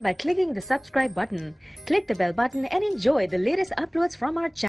By clicking the subscribe button, click the bell button and enjoy the latest uploads from our channel.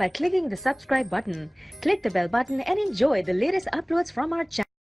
By clicking the subscribe button, click the bell button and enjoy the latest uploads from our channel.